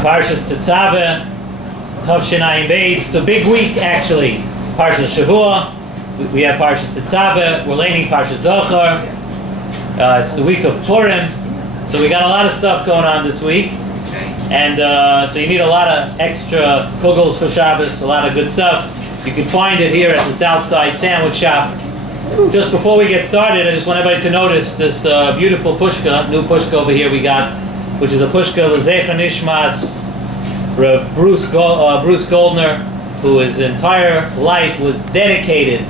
Parshas Tetzaveh, Tavshinayim Beis. It's a big week actually. Parshas Shavua. We have Parshas Tetzaveh. We're learning Parshas Zachor. It's the week of Purim, so we got a lot of stuff going on this week, and so you need a lot of extra kugels for Shabbos, a lot of good stuff. You can find it here at the Southside Sandwich Shop. Just before we get started, I just want everybody to notice this beautiful pushka, new pushka over here we got, which is a pushka L'Zecher Nishmas Rav Bruce Goldner, who his entire life was dedicated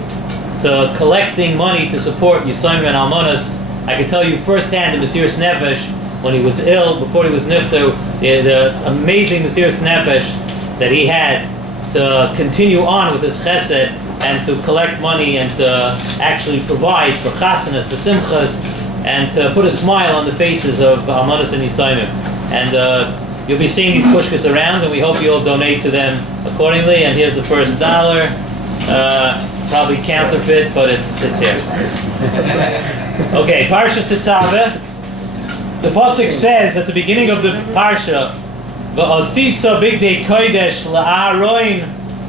to collecting money to support Yisayim and Almonas. I can tell you firsthand the Nesivas Nefesh, when he was ill, before he was nifter, the amazing Nesivas Nefesh that he had to continue on with his chesed and to collect money and to actually provide for chasanas, for simchas, and to put a smile on the faces of Almonas and Yisayim. And you'll be seeing these pushkas around, and we hope you'll donate to them accordingly. And here's the first $1. Probably counterfeit, but it's here. Okay, Parshas Tetzaveh. The pasuk says at the beginning of the parsha, "V'asisa bigdei kodesh la'aroin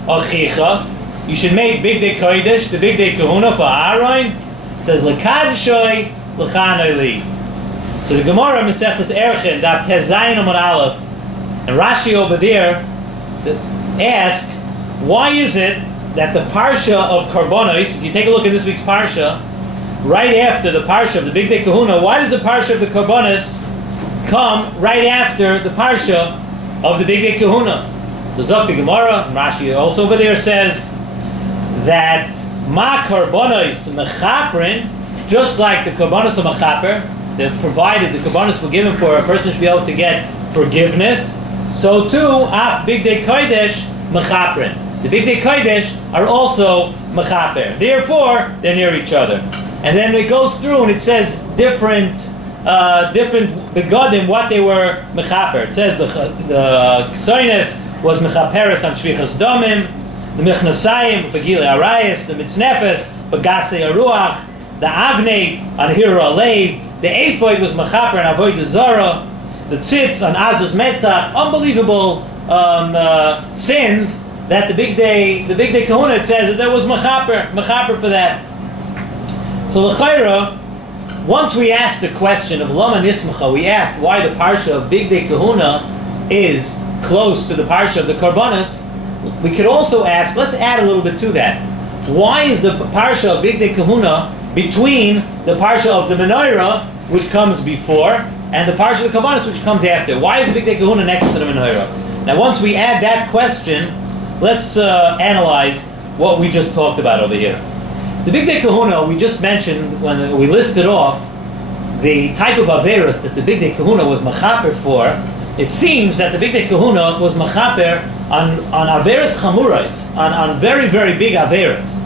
achicha." You should make bigdei kodesh, the bigdei kahuna for Aaron. It says l'kadshoy l'chanoi li. So the Gemara Masechtas Erchin Daf Tezayin Amud Aleph, and Rashi over there ask, why is it that the parsha of Karbonos, if you take a look at this week's parsha, right after the parsha of the Bigdei Kahuna, why does the parsha of the Karbonos come right after the parsha of the Bigdei Kahuna? The Zok the Gemara, and Rashi also over there says that Ma Karbonos Mechaprin, just like the Karbonos of Mechaper, that provided the Karbonos were given for a person should be able to get forgiveness, so too Af Bigdei Kodesh Mechaprin. The Bigdei Kodesh are also Mechaper. Therefore, they're near each other. And then it goes through and it says different begodim, what they were Mechaper. It says the Ksoines was Mechaperes on Shvichas Domim, the Mechnasayim for Gilei Arayis, the Mitznefes for Gasei Aruach, the Avneit on Hira Alev, the Ephod was Mechaper and Avoid Zara, the Tzitz on Azus Metzach. Unbelievable sins that the Bigdei Kahuna, it says that there was Mechaper for that. So l'chayra, once we asked the question of Lama Nismacha, we asked why the parsha of Bigdei Kahuna is close to the parsha of the Karbonos. We could also ask, let's add a little bit to that. Why is the parsha of Bigdei Kahuna between the parsha of the Menorah, which comes before, and the parsha of the Karbonos, which comes after? Why is the Bigdei Kahuna next to the Menorah? Now, once we add that question, let's analyze what we just talked about over here. The Bigdei Kahuna, we just mentioned when we listed off the type of Averos that the Bigdei Kahuna was Mechaper for. It seems that the Bigdei Kahuna was Mechaper on Averos Chamurais, on very, very big Averos.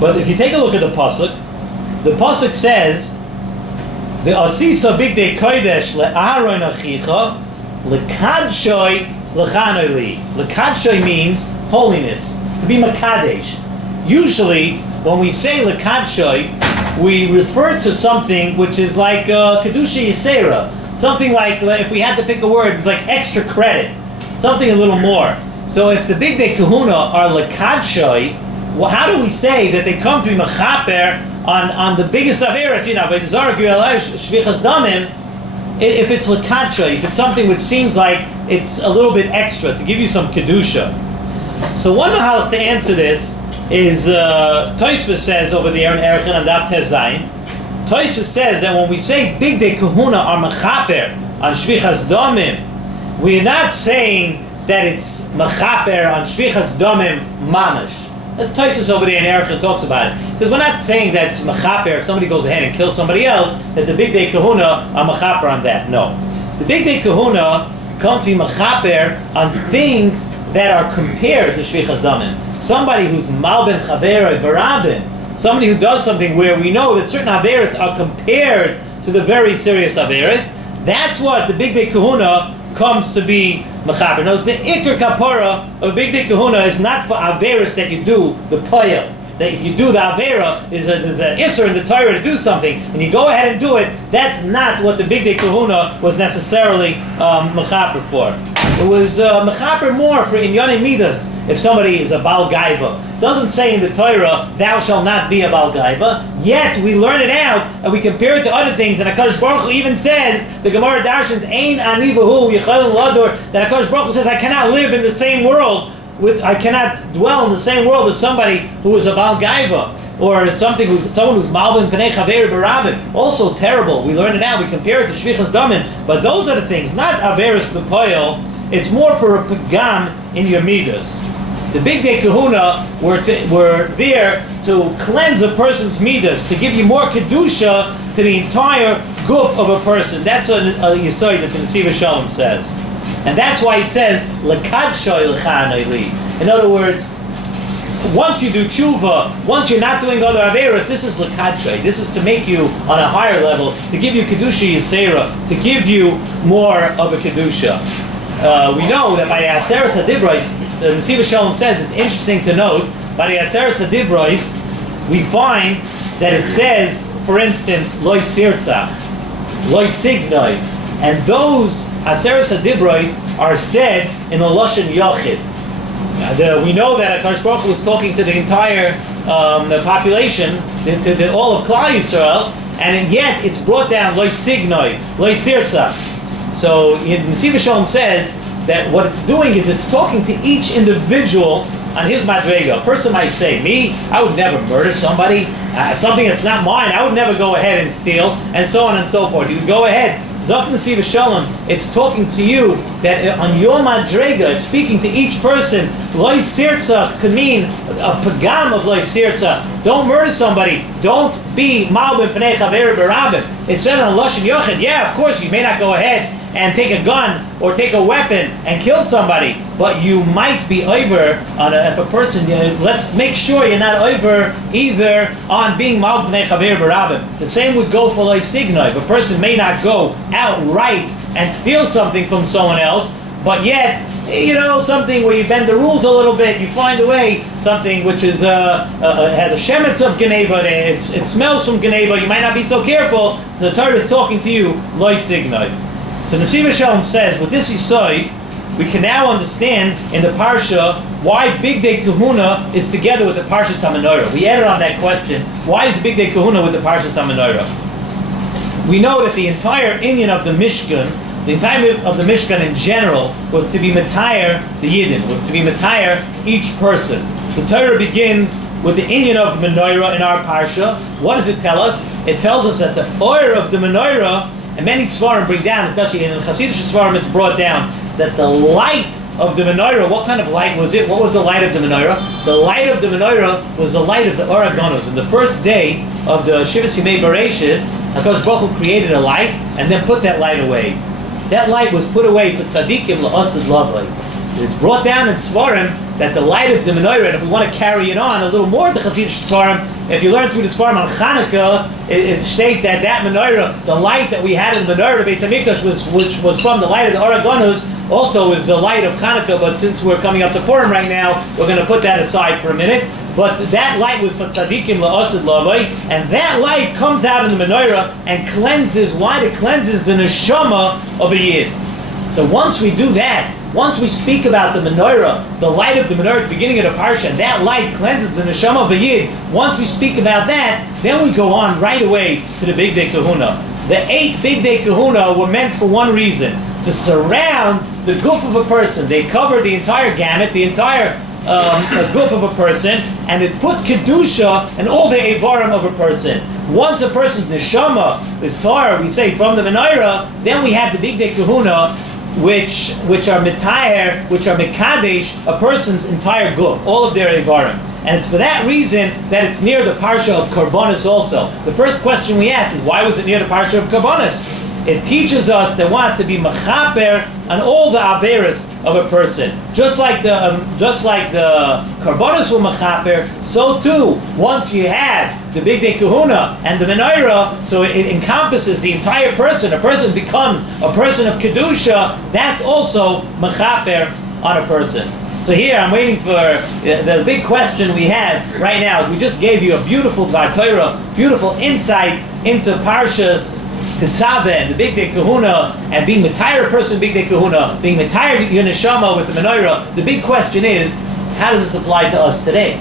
But if you take a look at the Pasuk says, the Asisa Bigdei Kodesh le'aron achicha le'kadshoy l'chanoi li. L'kadshoy means holiness, to be Makadesh. Usually, when we say L'kadshoy, we refer to something which is like Kedusha Yisera. Something like, if we had to pick a word, it's like extra credit. Something a little more. So if the Bigdei Kahuna are L'kadshoy, well, how do we say that they come to be Mechaper on the biggest Averos? You know, Shvichas Damim, if it's L'kadshoy, if it's something which seems like it's a little bit extra, to give you some Kedusha. So one mahalach to answer this is Tosfos says over there in Erchin and Daf Tezayin. Tosfos says that when we say Bigdei Kahuna are Mechaper on Shvichas Domim, we are not saying that it's Mechaper on Shvichas Domim Mamash. As Tosfos over there in Erchin talks about it. He says we're not saying that it's Mechaper if somebody goes ahead and kills somebody else, that the Bigdei Kahuna are Mechaper on that. No. The Bigdei Kahuna come to be Mechaper on things that are compared to Shvichas Damim. Somebody who's Malben Chaveroi Barabin, somebody who does something where we know that certain Averos are compared to the very serious Averos, that's what the Bigdei Kahuna comes to be Mechaper. Now, the Iker Kapara of Bigdei Kahuna is not for Averos that you do, the Poyel. that if you do the Avera, there's an Isser in the Torah to do something, and you go ahead and do it, that's not what the Bigdei Kahuna was necessarily Mechaper for. It was mechaper more for Inyane Midas if somebody is a Baal Gaiva. It doesn't say in the Torah, thou shalt not be a Baal Gaiva, yet we learn it out and we compare it to other things, and HaKadosh Baruch Hu even says, the Gemara Darshans, Ein ani v'hu yichalin lador, that HaKadosh Baruch Hu says, I cannot live in the same world, I cannot dwell in the same world as somebody who is a Baal Gaiva. Or someone who's malbim penei chaver barabim, also terrible. We learn it out. We compare it to shvichas damim, but those are the things, not averis bepoil. It's more for a pagam in your midas. The Big Day Kahuna were there to cleanse a person's midas, to give you more kedusha to the entire guf of a person. That's a yesod that the Nesivas Shalom says, and that's why it says lekadshoy l'chanayli. In other words, once you do tshuva, once you're not doing other averos, this is l'kadshay. This is to make you on a higher level, to give you kedusha yisera, to give you more of a kedusha. We know that by the Aseres HaDibros, the Nesivas Shalom says, it's interesting to note, by the Aseres HaDibros, we find that it says, for instance, loy sirtzach, loy signoi, and those Aseres HaDibros are said in a lashon yachid. We know that HaKadosh Baruch Hu was talking to the entire population, to all of Klal Yisrael, and yet it's brought down loy signoi, loy sirtzach. So Nesivas Shalom says that what it's doing is it's talking to each individual on his madrega. A person might say, me, I would never murder somebody. Something that's not mine, I would never go ahead and steal, and so on and so forth. You go ahead. Zok Nesivas Shalom, it's talking to you that on your madrega, it's speaking to each person. Loy sirtzach could mean a pagam of loy sirtzach. Don't murder somebody. Don't be malbim penei chaver barabim. It said on lashon yochid, yeah, of course, you may not go ahead and take a gun or take a weapon and kill somebody, but you might be over on if a person. Let's make sure you're not over either on being mal b'nei chaver barabim. The same would go for loy signoi. If a person may not go outright and steal something from someone else, but yet, something where you bend the rules a little bit, you find a way, something which is has a shemetz of geneva, it smells from geneva, you might not be so careful. The Torah is talking to you loy signoi. So Nesivas Shalom says, with this yesod, we can now understand in the Parsha why Big Day Kahuna is together with the Parshas HaMenorah. We added on that question, why is Big Day Kahuna with the Parshas HaMenorah? We know that the entire inyan of the Mishkan, the entire of the Mishkan in general, was to be Matayr the Yidden, was to be Matayr each person. The Torah begins with the inyan of Menorah in our Parsha. What does it tell us? It tells us that the oil of the Menorah, and many Svarim bring down, especially in Hasidic Svarim, it's brought down that the light of the menorah, what kind of light was it? What was the light of the menorah? The light of the menorah was the light of the Oragonos. On the first day of the Shivas Yimei Bereshis, HaKadosh Baruch Hu created a light and then put that light away. That light was put away for tzaddikim la'asad lavai. It's brought down in Svarim that the light of the menorah, and if we want to carry it on a little more, the Hasidic Svarim, if you learn through the Svarim on Chanukah, it states that menorah, the light that we had in the menorah, the Beis HaMikdash, which was from the light of the Oragonos, also is the light of Chanukah, but since we're coming up to Purim right now, we're going to put that aside for a minute. But that light was for tzaddikim la'asad lavai, and that light comes out in the menorah and cleanses. Why? It cleanses the neshama of a yid. So once we do that, once we speak about the menorah, the light of the menorah at the beginning of the parsha, that light cleanses the neshama of a yid. Once we speak about that, then we go on right away to the Big Day Kahuna. The 8 Big Day Kahuna were meant for one reason: to surround the goof of a person. They covered the entire gamut, the entire goof of a person, and it put kedusha and all the evarim of a person. Once a person's neshama is Torah, we say from the menorah, then we have the Big Day Kahuna, which are mitayer, which are mekadesh, a person's entire guf, all of their evarim. And it's for that reason that it's near the parsha of Karbonis also. The first question we ask is, why was it near the parsha of Karbonis? It teaches us that want to be mechaper on all the averas of a person. Just like the Karbonis were mechaper, so too, once you have the Big Day Kahuna and the menorah, so it encompasses the entire person. A person becomes a person of kedusha. That's also mechaper on a person. So here I'm waiting for the big question we have right now. Is we just gave you a beautiful Dvar Torah, beautiful insight into Parshas Tetzaveh and the Big Day Kahuna, and being the entire person Big Day Kahuna, being the entire your neshama with the menorah, the big question is, how does this apply to us today?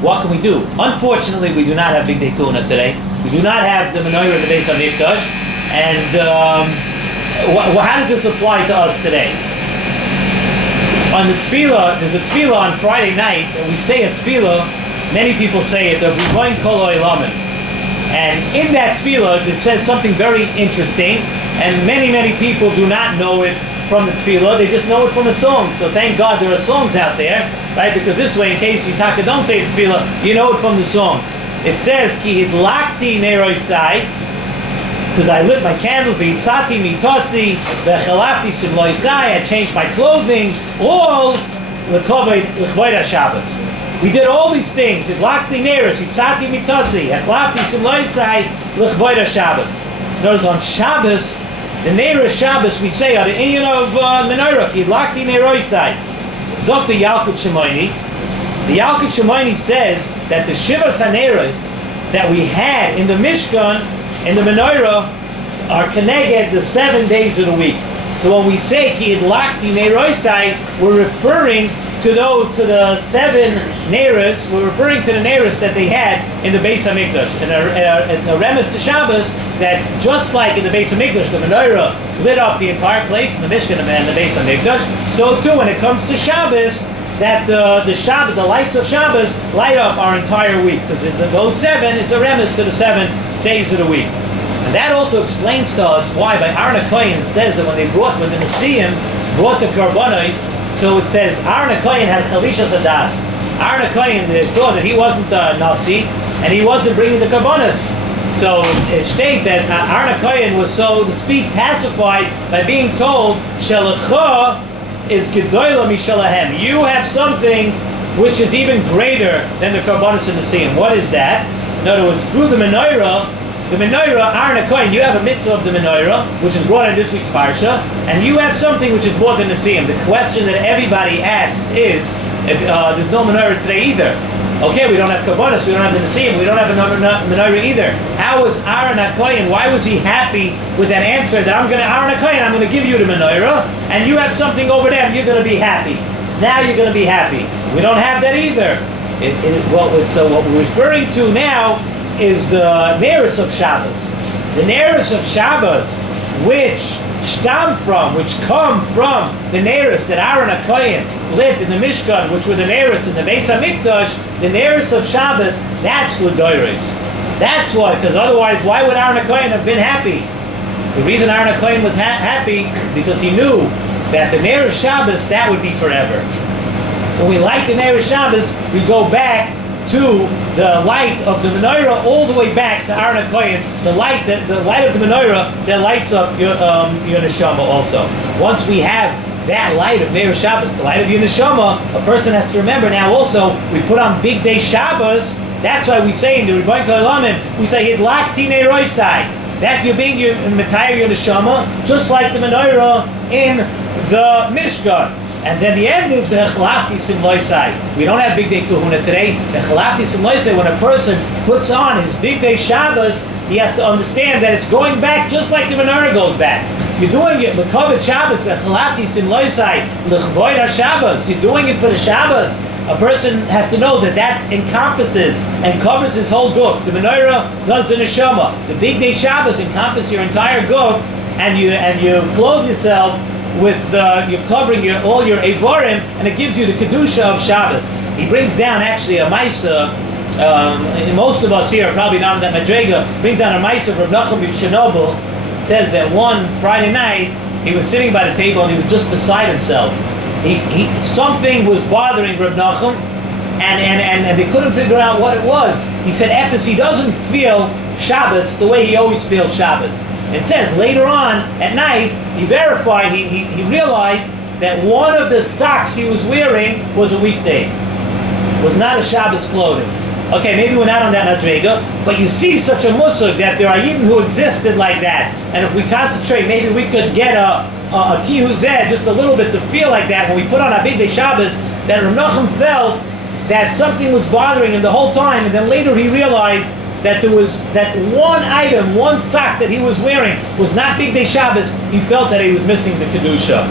What can we do? Unfortunately, we do not have Big Day Kahuna today. We do not have the menorah in the Beis HaMikdash. And how does this apply to us today? On the tefillah, there's a tefillah on Friday night, and we say a tefillah, many people say it, of Ribono Kol Ha'olamim. And in that tefillah, it says something very interesting, and many people do not know it from the tefillah, they just know it from a song. So thank God there are songs out there, right? Because this way, in case you don't say the tefillah, you know it from the song. It says, Ki hidlakti neroisai, because I lit my candle, v'itzati mitosi, v'chalafti simloisai, I changed my clothing, all l'kavod HaShabbos. We did all these things. Hidlakti neros, v'itzati mitosi, v'chalafti simloisai, l'kavod HaShabbos. Notice on Shabbos, the neros Shabbos, we say, are the inyan of menorah, hidlakti neroisai. Zok the Yalkut Shimoni. The Yalkut Shimoni says that the Shivas HaNeros that we had in the Mishkan, in the menorah, are connected the 7 days of the week. So when we say Ki Hidlakti Neroisai, we're referring to the 7 Neros, we're referring to the Neros that they had in the Beis HaMikdash. And it's a remes to Shabbos that just like in the Beis HaMikdash, the menorah lit up the entire place in the Mishkan and the Beis HaMikdash, so too when it comes to Shabbos, that the lights of Shabbos light up our entire week, because those 7, it's a remes to the 7 days of the week. And that also explains to us why by Aaron HaKohen it says that when the Nesiim brought the Karbonos, so it says Aaron HaKohen had Chalishas Hadas. Aaron HaKohen, they saw that he wasn't Nasi, and he wasn't bringing the Karbonos. So it states that Aaron HaKohen was, so to speak, pacified by being told, Shalacha is Gedoyla Mishalahem. You have something which is even greater than the Karbonos and the Nesiim. What is that? In other words, through the menorah, Aaron HaKohen, you have a mitzvah of the menorah, which is brought in this week's parsha, and you have something which is more than the Nesiim. The question that everybody asks is, if there's no menorah today either, okay, we don't have Karbonos, we don't have the Nesiim, we don't have a menorah either. How was Aaron HaKohen, why was he happy with that answer that Aaron HaKohen, I'm going to give you the menorah, and you have something over there, and you're going to be happy. Now you're going to be happy. We don't have that either. So what we're referring to now is the Neros of Shabbos. The Neros of Shabbos, which come from the Neros that Aaron HaKohen lit in the Mishkan, which were the Neros in the Beis HaMikdash, the Neros of Shabbos, that's L'Doros. That's why, because otherwise, why would Aaron HaKohen have been happy? The reason Aaron HaKohen was happy, because he knew that the Neros Shabbos, that would be forever. When we light the Neros Shabbos, we go back to the light of the menorah all the way back to Aaron HaKohen, the light of the menorah that lights up your neshama also. Once we have that light of Neros Shabbos, the light of your neshama, a person has to remember now also, we put on Big Day Shabbos, that's why we say in the Ribono Kol Ha'olamim, we say Hidlakti Neroisai, that you're being your Matayir your neshama, just like the menorah in the Mishkan. And then the end is V'chalafti simloisai. We don't have Big Day Kahuna today. V'chalafti simloisai, when a person puts on his Big Day Shabbos, he has to understand that it's going back just like the menorah goes back. You're doing it, l'kavod Shabbos, V'chalafti simloisai, l'chvoid HaShabbos. You're doing it for the Shabbos. A person has to know that that encompasses and covers his whole guf. The menorah does the neshama. The Big Day Shabbos encompasses your entire guf, and you clothe yourself with you're covering all your Evorim, and it gives you the Kedusha of Shabbos. He brings down actually a Maisa, most of us here are probably not in that Madrega, brings down a Maisa of Reb Nachum Chernobyl. Says that one Friday night, he was sitting by the table and he was just beside himself. Something was bothering Reb Nachum, and they couldn't figure out what it was. He said, Epis, he doesn't feel Shabbos the way he always feels Shabbos. It says later on at night, he verified, he realized that one of the socks he was wearing was a weekday. Was not a Shabbos clothing. Okay, maybe we're not on that Madrega, but you see such a musug that there are Yidden who existed like that. And if we concentrate, maybe we could get a kihuzeh just a little bit to feel like that when we put on our Big Day Shabbos, that Reb Nachum felt that something was bothering him the whole time, and then later he realized that there was that one item, one sock that he was wearing was not Big Day Shabbos, he felt that he was missing the Kedusha.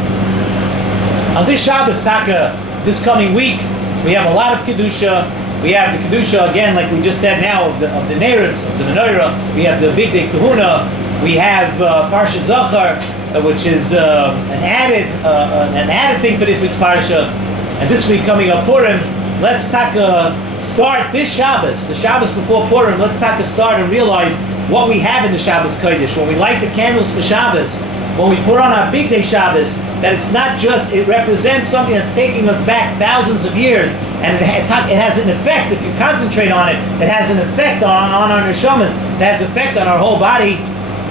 On this Shabbos, Taka, this coming week, we have a lot of Kedusha. We have the Kedusha, again, like we just said now, of the Neiros, of the Menorah. We have the Big Day Kahuna. We have Parshas Zachor, which is an added thing for this week's Parsha. And this week coming up Purim, let's start this Shabbos, the Shabbos before Purim, let's start and realize what we have in the Shabbos Kodesh. When we light the candles for Shabbos, when we put on our Big Day Shabbos, that it's not just, it represents something that's taking us back thousands of years, and it has an effect, if you concentrate on it, it has an effect on our neshamas, it has an effect on our whole body,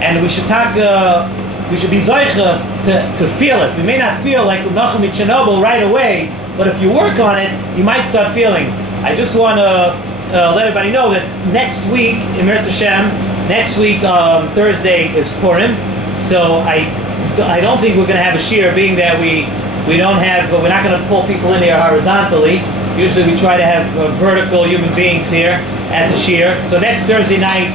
and we should be zoicha to feel it. We may not feel like Nachum Chernobyl right away, but if you work on it, you might start feeling. I just want to let everybody know that next week, Emir Hashem, next week Thursday is Purim, so I don't think we're going to have a shiur, being that we're not going to pull people in here horizontally. Usually we try to have vertical human beings here at the shiur. So next Thursday night,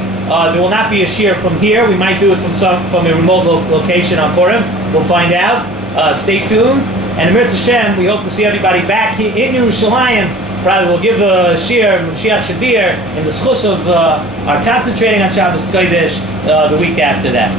there will not be a shiur from here. We might do it from a remote location on Purim. We'll find out. Stay tuned. And Emir Hashem, we hope to see everybody back here in Yerushalayim. Probably we'll give a shiur, Mashiach Shabir, in the schus of our concentrating on Shabbos Kodesh the week after that.